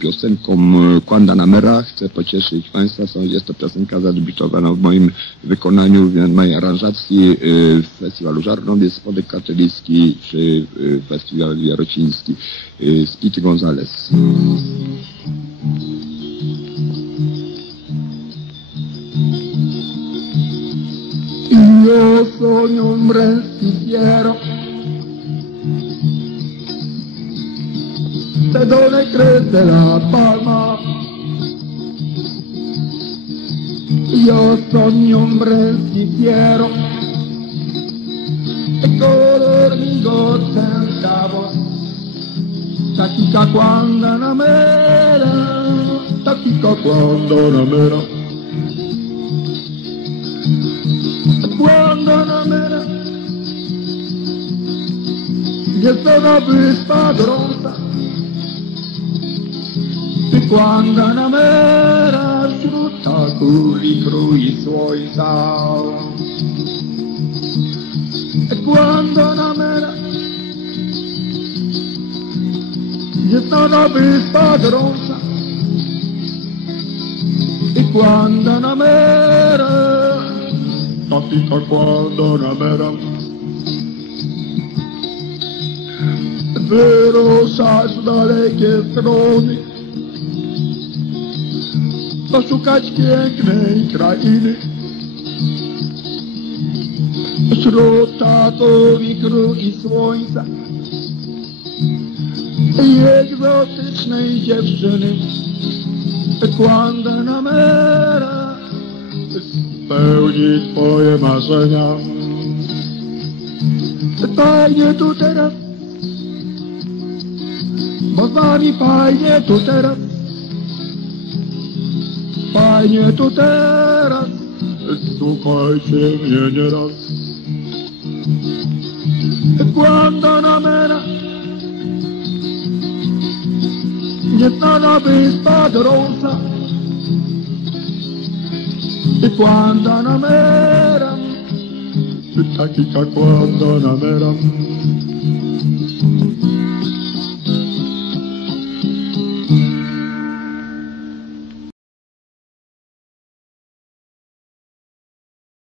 piosenką Kłanda na Mera. Chcę pocieszyć Państwa, są, jest to piosenka zadebiutowana w moim wykonaniu, w mojej aranżacji w festiwalu Żarnowiec, Spodek Katolicki czy festiwal Jarociński z Pity Gonzales. Io sono un pensiero de donde crece la palma. Io sono un pensiero e color mi sentavo Tachica quando una mera, tachica quando una mera. Quando una mera, che sono più spadronta, quando una mera sfrutta con i suoi sal. E quando una mera, che sono più spadronta, e quando una mera Tatica Poszukać pięknej krainy Wśród tatowi król i słońca I egzotycznej dziewczyny Quando una mera spełni twoje marzenia. Fajnie tu teraz, bo z nami fajnie tu teraz. Fajnie tu teraz, słuchajcie mnie nie stana by spadrosa e quando una mera tachica quando una mera